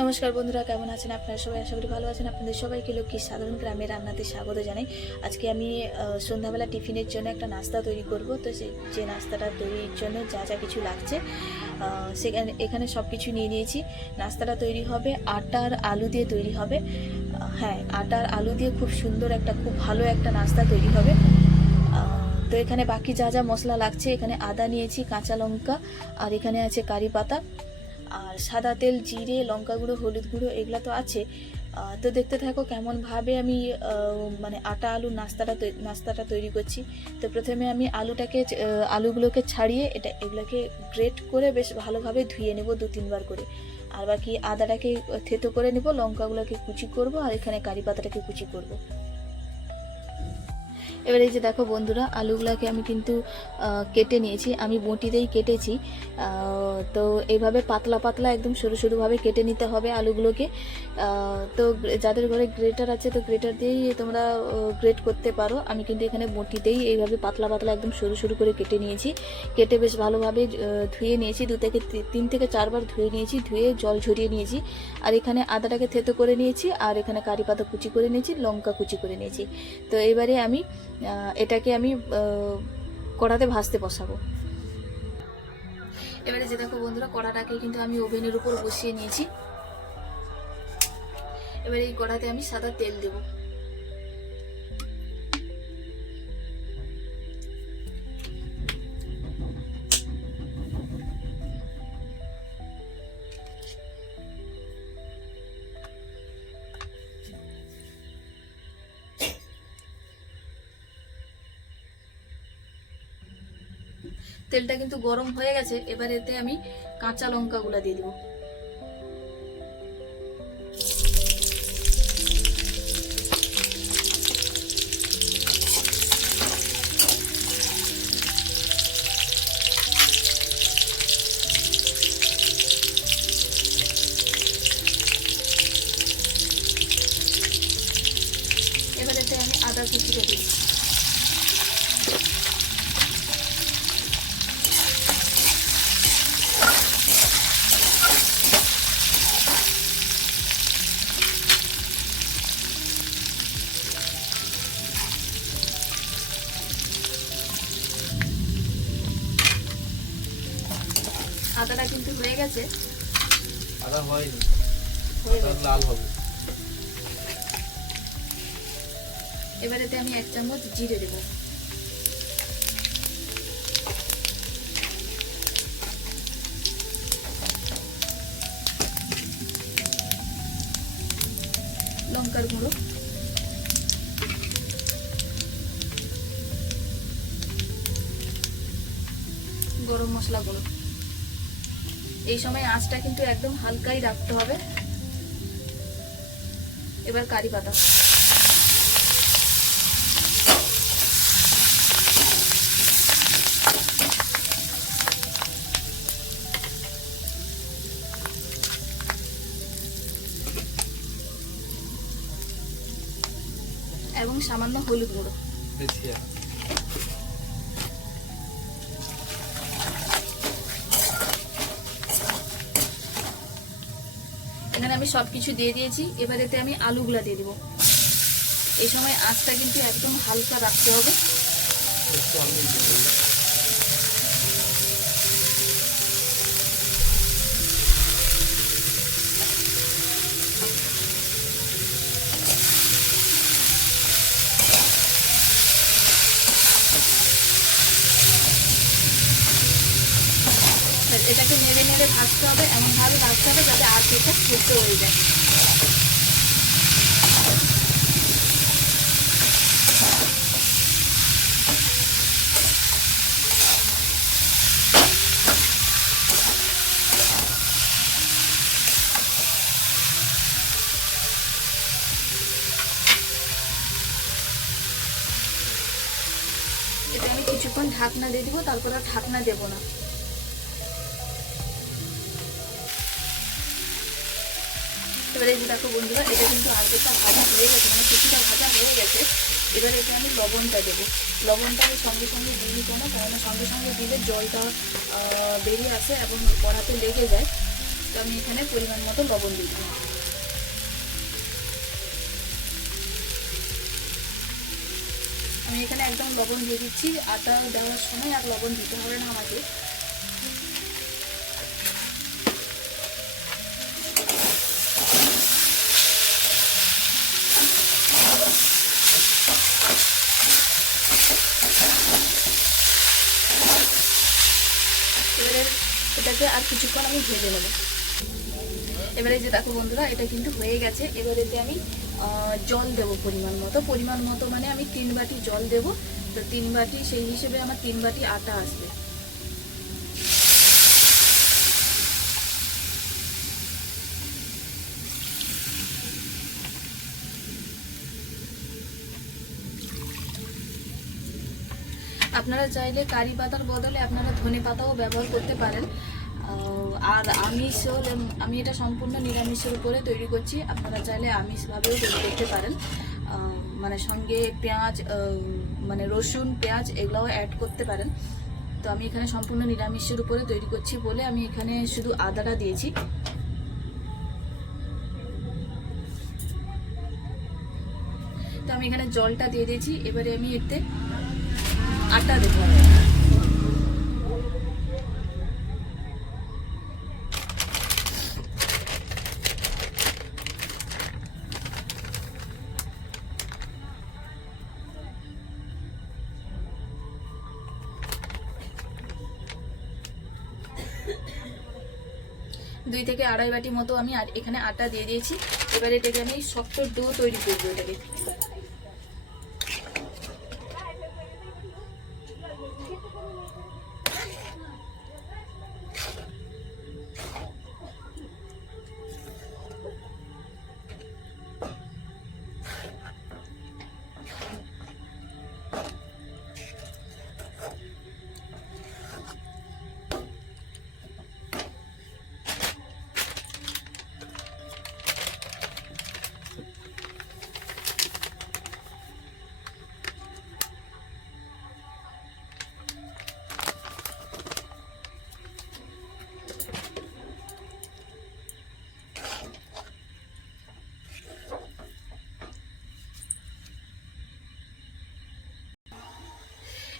নমস্কার বন্ধুরা, কেমন আছেন আপনারা সবাই? আশা করি ভালো আছেন। আপনাদের সবাইকে লক্ষ্মীর সাধারণ গ্রামের রান্নাতে স্বাগত জানাই। আজকে আমি সন্ধ্যাবেলা টিফিনের জন্য একটা নাস্তা তৈরি করব। তো যে নাস্তাটা তৈরির জন্য যা যা কিছু লাগছে এখানে সব কিছু নিয়ে নিয়েছি। নাস্তাটা তৈরি হবে আটা আর আলু দিয়ে তৈরি হবে। হ্যাঁ, আটা আর আলু দিয়ে খুব সুন্দর খুব ভালো একটা নাস্তা তৈরি হবে। তো এখানে বাকি যা যা মশলা লাগছে, এখানে আদা নিয়েছি, কাঁচা লঙ্কা, আর এখানে আছে কারি পাতা, আর সাদা তেল, জিরে, লঙ্কা গুঁড়ো, হলুদ গুঁড়ো, এগুলো তো আছে। তো দেখতে থাকো কেমনভাবে আমি মানে আটা আলুর নাস্তাটা তৈরি করছি। তো প্রথমে আমি আলুগুলোকে ছাড়িয়ে এগুলোকে গ্রেট করে বেশ ভালোভাবে ধুয়ে নেব 2-3 বার করে। আর বাকি আদাটাকে থেতো করে নেব, লঙ্কাগুলোকে কুচি করব, আর এখানে কারি পাতাটাকে কুচি করব। এবার এই যে দেখো বন্ধুরা, আলুগুলাকে আমি কিন্তু কেটে নিয়েছি, আমি বঁটিতেই কেটেছি। তো এইভাবে পাতলা পাতলা একদম সরু সরুভাবে কেটে নিতে হবে আলুগুলোকে। তো যাদের ঘরে গ্রেটার আছে তো গ্রেটার দিয়েই তোমরা গ্রেট করতে পারো। আমি কিন্তু এখানে বঁটিতেই এইভাবে পাতলা পাতলা একদম সরু সরু করে কেটে নিয়েছি। কেটে বেশ ভালোভাবে ধুয়ে নিয়েছি, 3 থেকে 4 বার ধুয়ে নিয়েছি, ধুয়ে জল ঝরিয়ে নিয়েছি। আর এখানে আদাটাকে থেতো করে নিয়েছি, আর এখানে কারি পাতা কুচি করে নিয়েছি, লঙ্কা কুচি করে নিয়েছি। তো এবারে এটাকে আমি কড়াতে ভাজতে বসাবো। এবারে যে দেখো বন্ধুরা, কড়াটাকে কিন্তু আমি ওভেনের উপর বসিয়ে নিয়েছি। এবারে এই কড়াতে আমি সাদা তেল দেব। তেলটা কিন্তু গরম হয়ে গেছে। এবার এতে আমি কাঁচা লঙ্কাগুলো দিয়ে দেবো। এবার এতে আমি আদা কুচিটা দিই। আদাটা কিন্তু হয়ে গেছে। আদা হয়নি, লাল হবে। এবার এতে আমি 1 চামচ জিরে দেব। লঙ্কার গুঁড়ো, গরম মশলা গুঁড়ো। এই সময় আঁচটা কিন্তু একদম হালকাই রাখতে হবে। এবার কারি পাতা, এবং সামান্য হলুদ গুঁড়ো। এখানে আমি সবকিছু দিয়ে দিয়েছি। এবার এতে আমি আলুগুলা দিয়ে দিব। এই সময় আঁচটা কিন্তু একদম হালকা রাখতে হবে। এটাকে নেড়ে নেড়ে ভাজতে হবে, এমনভাবে ভাজতে হবে যাতে আঁচটা সেদ্ধ হয়ে যায়। এটা আমি কিছুক্ষণ ঢাকনা দিয়ে দিব, তারপর আর ঢাকনা দেবো না। এবারে যে দেখো বন্ধুরা, এটা কিন্তু আলুটা ভাজা হয়ে গেছে, মানে কিছুটা ভাজা হয়ে গেছে। এবারে এটা আমি লবণটা দেবো। লবণটা আমি সঙ্গে সঙ্গে দিয়ে দিই কেন, কারণ সঙ্গে সঙ্গে দিলে জলটা বেরিয়ে আসে এবং কড়াতে লেগে যায়। তো তো আমি এখানে পরিমাণ মতো লবণ দিয়ে দিই। আমি এখানে একদম লবণ দিয়ে দিচ্ছি, আটা দেওয়ার সময় আর লবণ দিতে হবে না আমাকে। এবারে এটাকে আর কিছুক্ষণ আমি ভেজে নেব। এবারে যে দেখো বন্ধুরা, এটা কিন্তু হয়ে গেছে। এবারে আমি জল দেব পরিমাণ মতো মানে আমি 3 বাটি জল দেব। তো 3 বাটি সেই হিসেবে আমার 3 বাটি আটা আসবে। আপনারা চাইলে কারি পাতার বদলে আপনারা ধনে পাতাও ব্যবহার করতে পারেন। আর আমিষ হলে, আমি এটা সম্পূর্ণ নিরামিষের উপরে তৈরি করছি, আপনারা চাইলে আমিষভাবেও তৈরি করতে পারেন। মানে সঙ্গে পেঁয়াজ, মানে রসুন পেঁয়াজ এগুলোও অ্যাড করতে পারেন। তো আমি এখানে সম্পূর্ণ নিরামিষের উপরে তৈরি করছি বলে আমি এখানে শুধু আদাটা দিয়েছি। তো আমি এখানে জলটা দিয়ে দিয়েছি। এবারে আমি এতে আটা দেবো। দুই থেকে আড়াই বাটি মতো আমি এখানে আটা দিয়ে দিয়েছি। এবারে এটাকে আমি শক্ত ডো তৈরি করবো। এটাকে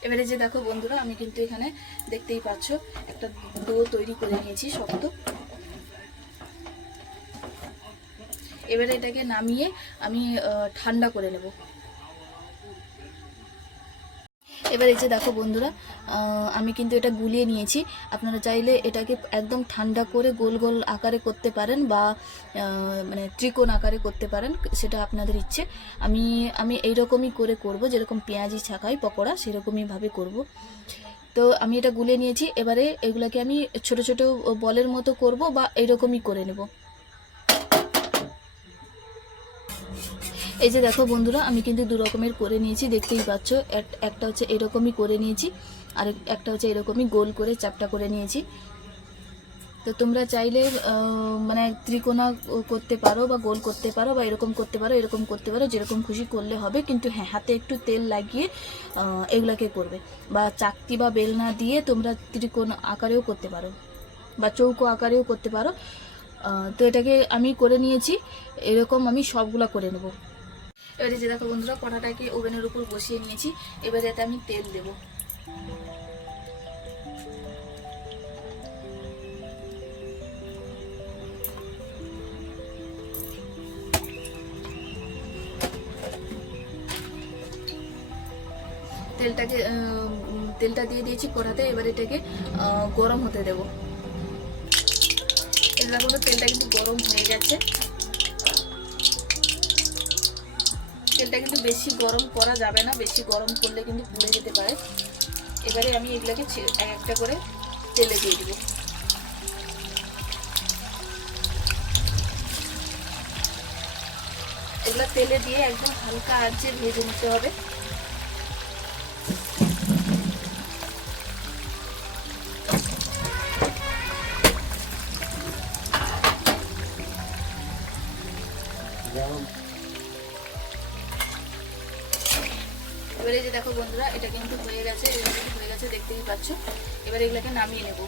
এবারে যে দেখো বন্ধুরা, আমি কিন্তু এখানে দেখতেই পাচ্ছ একটা ডো তৈরি করে নিয়েছি শক্ত। এবারে এটাকে নামিয়ে আমি ঠান্ডা করে নেব। এবার এই যে দেখো বন্ধুরা, আমি কিন্তু এটা গুলিয়ে নিয়েছি। আপনারা চাইলে এটাকে একদম ঠান্ডা করে গোল গোল আকারে করতে পারেন বা মানে ত্রিকোণ আকারে করতে পারেন, সেটা আপনাদের ইচ্ছে। আমি এইরকমই করে করব, যেরকম পেঁয়াজি ছাকাই পকোড়া সেরকমইভাবে করব। তো আমি এটা গুলিয়ে নিয়েছি। এবারে এগুলোকে আমি ছোট ছোট বলের মতো করব বা এইরকমই করে নেব। এই যে দেখো বন্ধুরা, আমি কিন্তু দু রকমের করে নিয়েছি, দেখতেই পাচ্ছ। একটা হচ্ছে এরকমই করে নিয়েছি, আর একটা হচ্ছে এরকমই গোল করে চাপটা করে নিয়েছি। তো তোমরা চাইলে মানে ত্রিকোণা করতে পারো বা গোল করতে পারো বা এরকম করতে পারো, এরকম করতে পারো, যেরকম খুশি করলে হবে। কিন্তু হ্যাঁ, হাতে একটু তেল লাগিয়ে এগুলাকে করবে। বা চাকতি বা বেলনা দিয়ে তোমরা ত্রিকোণ আকারেও করতে পারো বা চৌকো আকারেও করতে পারো। তো এটাকে আমি করে নিয়েছি, এরকম আমি সবগুলা করে নেব। এবারে যে দেখো বন্ধুরা, কড়াটাকে ওভেনের উপর বসিয়ে নিয়েছি। এবারে এতে আমি তেল দেব। তেলটা দিয়ে দিয়েছি কড়াতে। এবারে এটাকে গরম হতে দেব। এই দেখো তেলটা কিন্তু গরম হয়ে গেছে। তেলটা কিন্তু বেশি গরম করা যাবে না, বেশি গরম করলে কিন্তু পুড়ে যেতে পারে। এবারে আমি এগুলোকে এক একটা করে তেলে দিয়ে দিব। এগুলো তেলে দিয়ে একদম হালকা আঁচে ভেজে নিতে হবে। এবারে যে দেখো বন্ধুরা, এটা কিন্তু হয়ে গেছে, দেখতেই পাচ্ছ। এবারে এগুলোকে নামিয়ে নেব।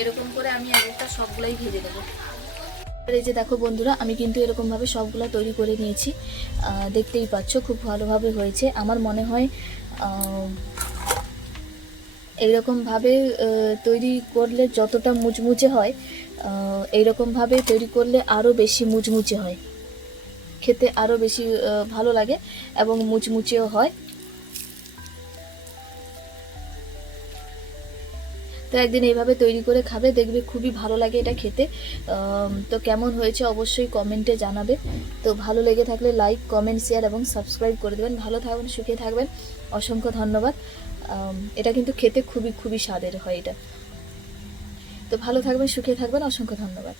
এরকম করে আমি একটা সবগুলাই ভেজে দেবো। আর এই যে দেখো বন্ধুরা, আমি কিন্তু এরকমভাবে সবগুলা তৈরি করে নিয়েছি। দেখতেই পাচ্ছ খুব ভালোভাবে হয়েছে। আমার মনে হয় এইরকমভাবে তৈরি করলে যতটা মুচমুচে হয়, এইরকমভাবে তৈরি করলে আরও বেশি মুচমুচে হয়, খেতে আরও বেশি ভালো লাগে এবং মুচমুচেও হয়। তো একদিন এইভাবে তৈরি করে খাবে, দেখবে খুবই ভালো লাগে এটা খেতে। তো কেমন হয়েছে অবশ্যই কমেন্টে জানাবে। তো ভালো লেগে থাকলে লাইক, কমেন্ট, শেয়ার এবং সাবস্ক্রাইব করে দেবেন। ভালো থাকবেন, সুখে থাকবেন। অসংখ্য ধন্যবাদ। এটা কিন্তু খেতে খুবই খুবই স্বাদের হয় এটা। তো ভালো থাকবেন, সুখে থাকবেন। অসংখ্য ধন্যবাদ।